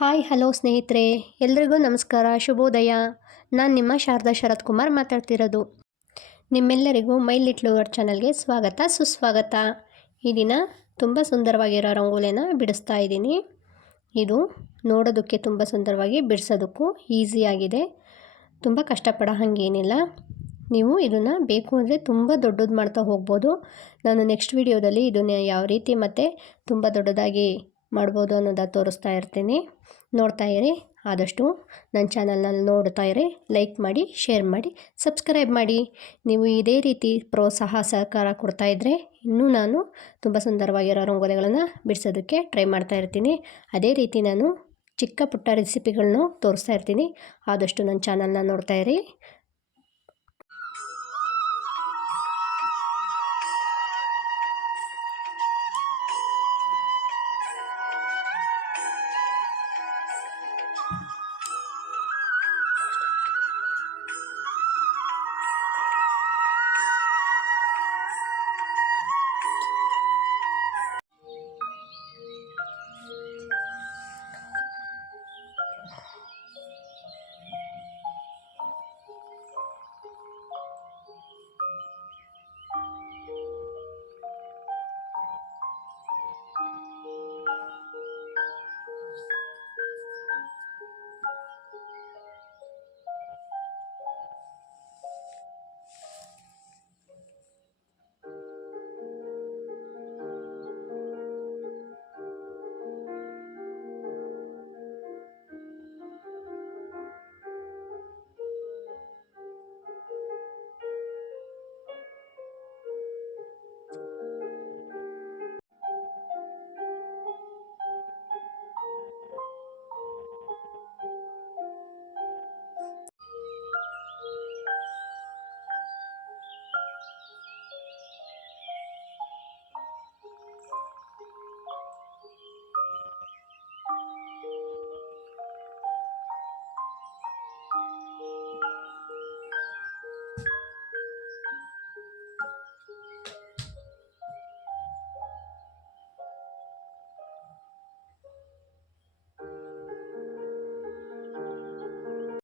Hi hello ಸ್ನೇಹಿತರೆ, ಎಲ್ರಿಗೂ ನಮಸ್ಕಾರ, ಶುಭೋದಯ. ನಾನು ನಿಮ್ಮ ಶಾರದಾ ಶರತ್ ಕುಮಾರ್ ಮಾತಾಡ್ತಿರೋದು. ನಿಮ್ಮೆಲ್ಲರಿಗೂ ಮೈ ಲಿಟ್ಲ್ ವರ್ಲ್ಡ್ ಚಾನಲ್ಗೆ ಸ್ವಾಗತ ಸುಸ್ವಾಗತ. ಈ ದಿನ ತುಂಬ ಸುಂದರವಾಗಿರೋ ರಂಗೋಲಿನ ಬಿಡಿಸ್ತಾ ಇದ್ದೀನಿ. ಇದು ನೋಡೋದಕ್ಕೆ ತುಂಬ ಸುಂದರವಾಗಿ, ಬಿಡಿಸೋದಕ್ಕೂ ಈಸಿಯಾಗಿದೆ. ತುಂಬ ಕಷ್ಟಪಡೋ ಹಾಗೇನಿಲ್ಲ. ನೀವು ಇದನ್ನು ಬೇಕು ಅಂದರೆ ತುಂಬ ದೊಡ್ಡದು ಮಾಡ್ತಾ ಹೋಗ್ಬೋದು. ನಾನು ನೆಕ್ಸ್ಟ್ ವಿಡಿಯೋದಲ್ಲಿ ಇದನ್ನು ಯಾವ ರೀತಿ ಮತ್ತು ತುಂಬ ದೊಡ್ಡದಾಗಿ ಮಾಡ್ಬೋದು ಅನ್ನೋದನ್ನು ತೋರಿಸ್ತಾ ಇರ್ತೀನಿ. ನೋಡ್ತಾ ಇರಿ. ಆದಷ್ಟು ನನ್ನ ಚಾನಲ್ನಲ್ಲಿ ನೋಡ್ತಾ ಇರಿ, ಲೈಕ್ ಮಾಡಿ, ಶೇರ್ ಮಾಡಿ, ಸಬ್ಸ್ಕ್ರೈಬ್ ಮಾಡಿ. ನೀವು ಇದೇ ರೀತಿ ಪ್ರೋತ್ಸಾಹ ಸಹಕಾರ ಕೊಡ್ತಾಯಿದ್ರೆ ಇನ್ನೂ ನಾನು ತುಂಬ ಸುಂದರವಾಗಿರೋ ರಂಗೋಲಿಗಳನ್ನು ಬಿಡಿಸೋದಕ್ಕೆ ಟ್ರೈ ಮಾಡ್ತಾ ಇರ್ತೀನಿ. ಅದೇ ರೀತಿ ನಾನು ಚಿಕ್ಕ ಪುಟ್ಟ ರೆಸಿಪಿಗಳನ್ನೂ ತೋರಿಸ್ತಾ ಇರ್ತೀನಿ. ಆದಷ್ಟು ನನ್ನ ಚಾನಲ್ನ ನೋಡ್ತಾ ಇರಿ.